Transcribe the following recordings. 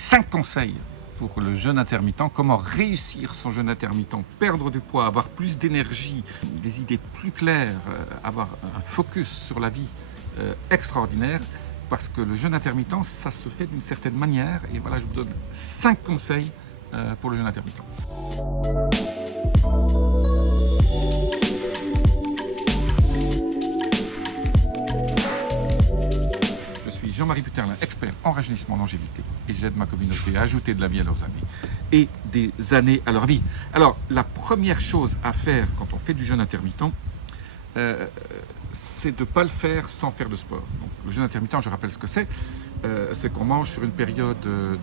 5 conseils pour le jeûne intermittent, comment réussir son jeûne intermittent, perdre du poids, avoir plus d'énergie, des idées plus claires, avoir un focus sur la vie extraordinaire, parce que le jeûne intermittent, ça se fait d'une certaine manière, et voilà, je vous donne 5 conseils pour le jeûne intermittent. Jean-Marie Puterlin, expert en rajeunissement longévité, et j'aide ma communauté à ajouter de la vie à leurs années et des années à leur vie. Alors, la première chose à faire quand on fait du jeûne intermittent, c'est de ne pas le faire sans faire de sport. Donc, le jeûne intermittent, je rappelle ce que c'est qu'on mange sur une période de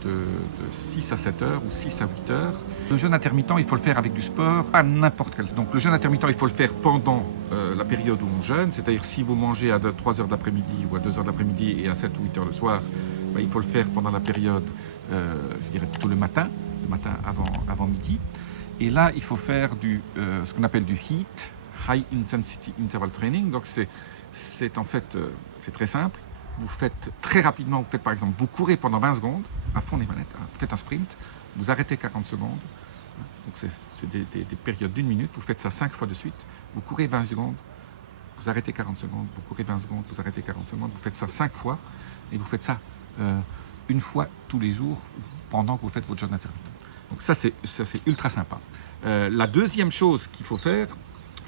6 à 7 heures ou 6 à 8 heures. Le jeûne intermittent, il faut le faire avec du sport, pas n'importe quel. Donc le jeûne intermittent, il faut le faire pendant la période où on jeûne, c'est-à-dire si vous mangez à 3 heures d'après-midi ou à 2 heures d'après-midi et à 7 ou 8 heures le soir, ben, il faut le faire pendant la période, je dirais plutôt le matin avant midi. Et là, il faut faire ce qu'on appelle du HIIT, High Intensity Interval Training. Donc c'est en fait, c'est très simple. Vous faites très rapidement, vous faites par exemple, vous courez pendant 20 secondes, à fond des manettes, vous faites un sprint, vous arrêtez 40 secondes, donc c'est des périodes d'1 minute, vous faites ça 5 fois de suite, vous courez 20 secondes, vous arrêtez 40 secondes, vous courez 20 secondes, vous arrêtez 40 secondes, vous faites ça 5 fois, et vous faites ça une fois tous les jours pendant que vous faites votre jeûne intermittent. Donc ça c'est ultra sympa. La deuxième chose qu'il faut faire,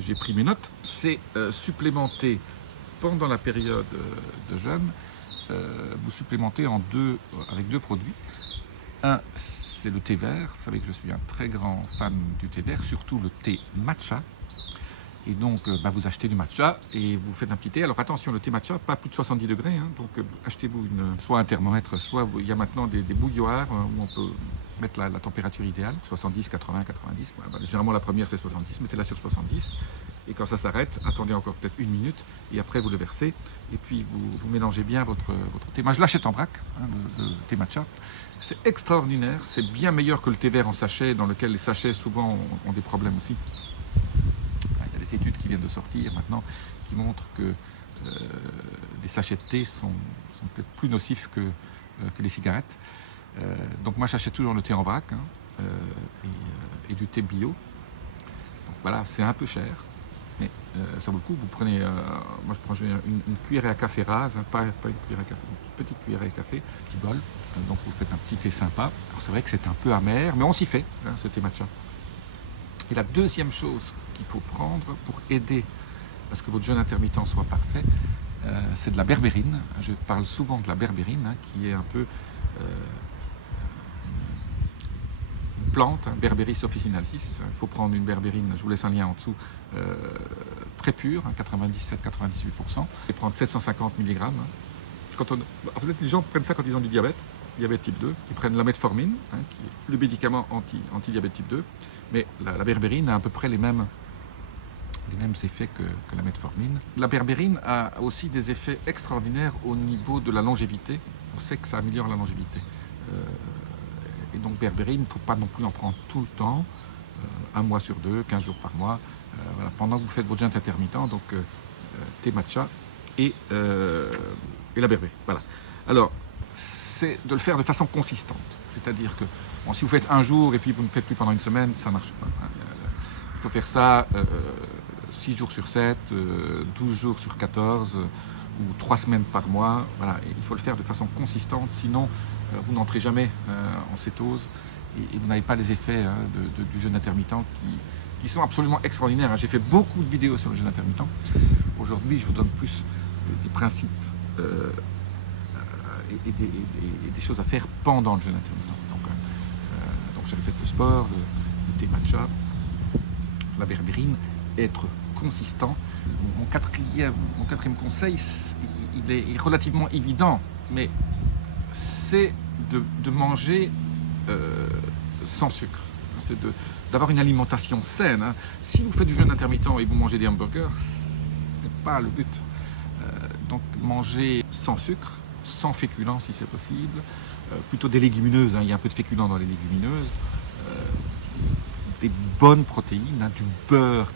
j'ai pris mes notes, c'est supplémenter pendant la période de jeûne, vous supplémentez avec 2 produits. Un, c'est le thé vert. Vous savez que je suis un très grand fan du thé vert, surtout le thé matcha. Et donc, vous achetez du matcha et vous faites un petit thé. Alors attention, le thé matcha, pas plus de 70 degrés. Hein, donc achetez-vous soit un thermomètre, soit il y a maintenant des bouilloires où on peut mettre la température idéale, 70, 80, 90. Généralement, la première, c'est 70. Mettez-la sur 70. Et quand ça s'arrête, attendez encore peut-être 1 minute, et après vous le versez, et puis vous mélangez bien votre thé. Moi je l'achète en vrac, le thé matcha. C'est extraordinaire, c'est bien meilleur que le thé vert en sachet, dans lequel les sachets souvent ont des problèmes aussi. Il y a des études qui viennent de sortir maintenant, qui montrent que des sachets de thé sont peut-être plus nocifs que les cigarettes. Donc moi j'achète toujours le thé en vrac, et du thé bio. Donc voilà, c'est un peu cher. Mais ça vaut le coup, vous prenez, moi je prends une cuillerée à café rase, hein, pas une cuillerée à café, une petite cuillerée à café, petit bol, donc vous faites un petit thé sympa. Alors c'est vrai que c'est un peu amer, mais on s'y fait, hein, ce thé matcha. Et la deuxième chose qu'il faut prendre pour aider à ce que votre jeûne intermittent soit parfait, c'est de la berbérine. Je parle souvent de la berbérine, hein, qui est un peu plante, hein, Berberis officinensis. Il faut prendre une berbérine, je vous laisse un lien en dessous, très pure, hein, 97-98%, et prendre 750 mg. Hein. En fait, les gens prennent ça quand ils ont du diabète type 2. Ils prennent la metformine, hein, qui est le médicament anti-diabète type 2, mais la berbérine a à peu près les mêmes effets que la metformine. La berbérine a aussi des effets extraordinaires au niveau de la longévité. On sait que ça améliore la longévité. Et donc berbérine, il ne faut pas non plus en prendre tout le temps, 1 mois sur 2, 15 jours par mois, voilà, pendant que vous faites votre jeûne intermittent, donc thé matcha et la berbérine. Voilà. Alors, c'est de le faire de façon consistante. C'est-à-dire que si vous faites un jour et puis vous ne faites plus pendant une semaine, ça ne marche pas. Hein. Il faut faire ça 6 jours sur 7, 12 jours sur 14, ou 3 semaines par mois. Voilà. Et il faut le faire de façon consistante, sinon vous n'entrez jamais en cétose et vous n'avez pas les effets du jeûne intermittent qui sont absolument extraordinaires. J'ai fait beaucoup de vidéos sur le jeûne intermittent. Aujourd'hui, je vous donne plus des principes et des choses à faire pendant le jeûne intermittent. Donc j'avais fait le sport, le thé matcha, la berbérine, être consistant. Mon quatrième conseil, il est relativement évident, mais c'est de manger sans sucre. C'est d'avoir une alimentation saine. Hein. Si vous faites du jeûne intermittent et vous mangez des hamburgers, ce n'est pas le but. Donc manger sans sucre, sans féculents si c'est possible, plutôt des légumineuses, hein. Il y a un peu de féculents dans les légumineuses, des bonnes protéines, hein, du beurre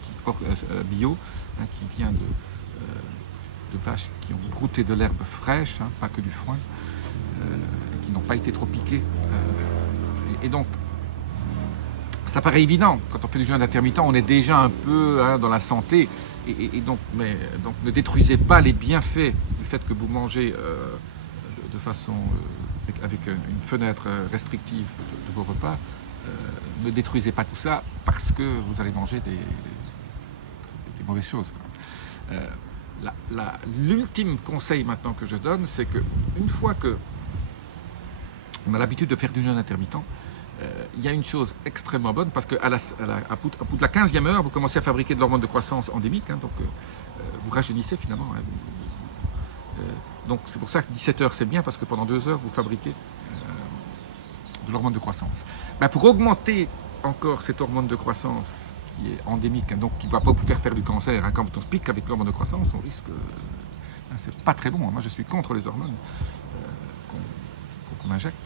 bio, hein, qui vient de vaches qui ont brouté de l'herbe fraîche, hein, pas que du foin, qui qui n'ont pas été trop piqués. Et donc, ça paraît évident, quand on fait du jeûne intermittent, on est déjà un peu dans la santé, donc ne détruisez pas les bienfaits du fait que vous mangez de façon, avec une fenêtre restrictive de vos repas. Ne détruisez pas tout ça parce que vous allez manger des mauvaises choses. L'ultime conseil maintenant que je donne, c'est qu'une fois qu'on a l'habitude de faire du jeûne intermittent, il y a une chose extrêmement bonne, parce qu'à bout de la 15e heure, vous commencez à fabriquer de l'hormone de croissance endémique, donc vous rajeunissez finalement. Donc c'est pour ça que 17 heures c'est bien, parce que pendant 2 heures, vous fabriquez de l'hormone de croissance. Pour augmenter encore cette hormone de croissance qui est endémique, donc qui ne va pas vous faire du cancer, quand on se pique avec l'hormone de croissance, on risque... c'est pas très bon, moi je suis contre les hormones qu'on injecte.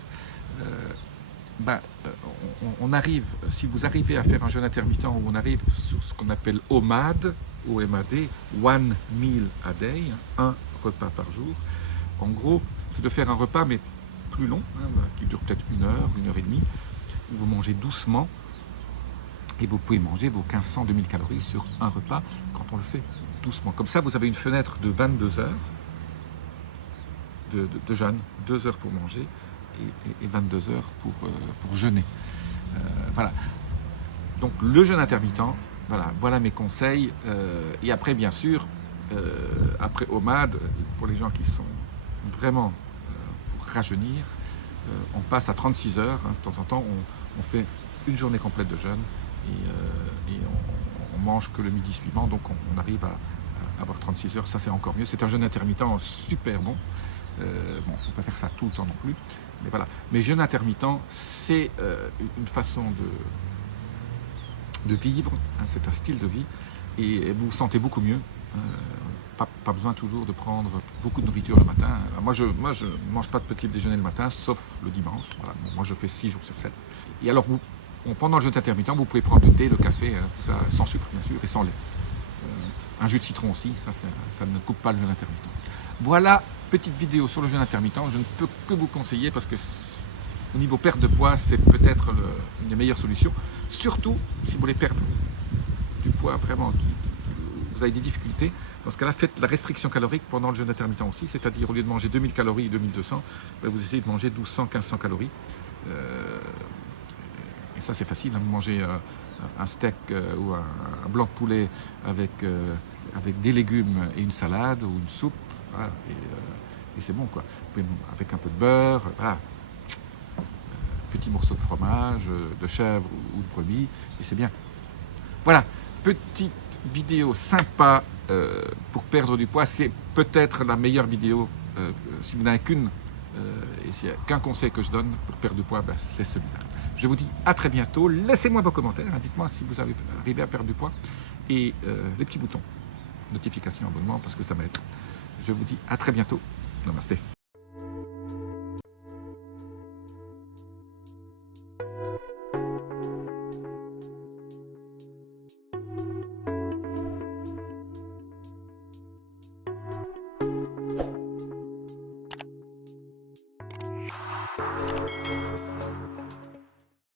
On arrive, si vous arrivez à faire un jeûne intermittent où on arrive sur ce qu'on appelle OMAD, O-M-A-D, One Meal a Day, un repas par jour. En gros, c'est de faire un repas, mais plus long, qui dure peut-être 1 heure et demie, où vous mangez doucement, et vous pouvez manger vos 1500-2000 calories sur un repas quand on le fait doucement. Comme ça, vous avez une fenêtre de 22 heures de jeûne, 2 heures pour manger, et 22 heures pour jeûner. Voilà. Donc le jeûne intermittent, voilà mes conseils. Et après, bien sûr, après OMAD, pour les gens qui sont vraiment pour rajeunir, on passe à 36 heures. De temps en temps, on fait une journée complète de jeûne et on mange que le midi suivant. Donc on arrive à avoir 36 heures. Ça, c'est encore mieux. C'est un jeûne intermittent super bon. Il ne faut pas faire ça tout le temps non plus. Mais voilà. Mais jeûne intermittent, c'est une façon de vivre, c'est un style de vie, et vous vous sentez beaucoup mieux. Pas besoin toujours de prendre beaucoup de nourriture le matin. Moi, je ne mange pas de petit déjeuner le matin, sauf le dimanche. Voilà. Bon, moi, je fais 6 jours sur 7. Et alors, pendant le jeûne intermittent, vous pouvez prendre le thé, le café, tout ça, sans sucre, bien sûr, et sans lait. Un jus de citron aussi, ça ne coupe pas le jeûne intermittent. Voilà, petite vidéo sur le jeûne intermittent. Je ne peux que vous conseiller, parce que au niveau perte de poids, c'est peut-être une des meilleures solutions. Surtout si vous voulez perdre du poids vraiment, vous avez des difficultés. Dans ce cas-là, faites la restriction calorique pendant le jeûne intermittent aussi, c'est-à-dire au lieu de manger 2000 calories et 2200, vous essayez de manger 1200-1500 calories. Et ça, c'est facile, vous mangez un steak ou un blanc de poulet avec des légumes et une salade ou une soupe, voilà, et c'est bon, quoi. Avec un peu de beurre, voilà. Petit morceau de fromage, de chèvre ou de brebis, et c'est bien. Voilà, petite vidéo sympa pour perdre du poids. C'est peut-être la meilleure vidéo, si vous n'avez et s'il n'y a qu'un conseil que je donne pour perdre du poids, c'est celui-là. Je vous dis à très bientôt. Laissez-moi vos commentaires, dites-moi si vous avez arrivé à perdre du poids, et les petits boutons, notification, abonnement, parce que ça m'aide. Je vous dis à très bientôt. Namasté.